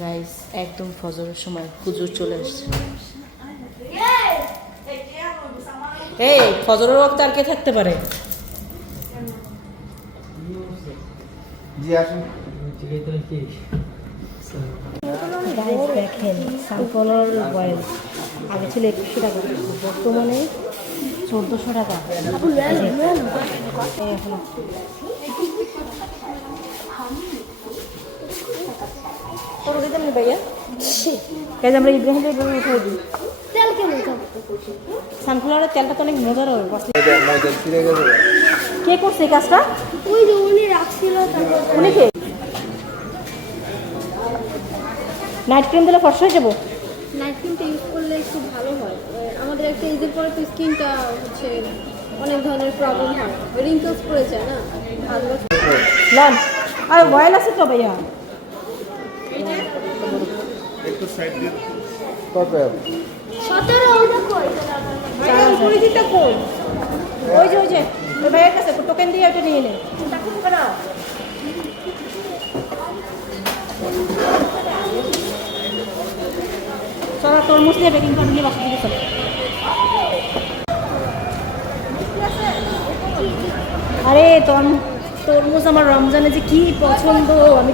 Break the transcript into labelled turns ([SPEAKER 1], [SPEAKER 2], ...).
[SPEAKER 1] Guys একদম ফজরের সময় হুজুর চলে আসছে। এই ফজরের ওয়াক্ত আর কে থাকতে পারে? দেখেন সানফ্লাওয়ার অয়েল আগে ছিল একুশশো টাকা। বর্তমানে চোদ্দোশো টাকা। কাজ আমরা ইব্রাহিম ইব্রাহিম উঠাই দিই।
[SPEAKER 2] তেল কেমন
[SPEAKER 1] সানফ্লাওয়ারের তেলটা তো অনেক মজার হবে কে করছে এই কাজটা?
[SPEAKER 2] ওই যে উনি রাখছিল
[SPEAKER 1] উনি কে? নাইট ক্রিম দিলে ফর্সা হয়ে যাব?
[SPEAKER 3] নাইট ক্রিমটা ইউজ করলে একটু ভালো হয়। আমাদের একটা ঈদের পরে তো স্কিনটা হচ্ছে অনেক ধরনের প্রবলেম হয়। রিঙ্কলস পড়ে যায় না? ভালো।
[SPEAKER 1] লন আর অয়েল আছে তো ভাইয়া?
[SPEAKER 4] একটু সাইড দিয়ে কত
[SPEAKER 2] সতেরো ওটা কই?
[SPEAKER 1] পরিচিত কোন ওই যে ওই যে ওই ভাইয়ের কাছে টোকেন দিয়ে ওটা নিয়ে নে। চলো তরমুজ নিয়ে বেকিং পাউডার নিয়ে বাসা থেকে চলো আরে তরমুজ তরমুজ আমার রমজানে যে কি পছন্দ আমি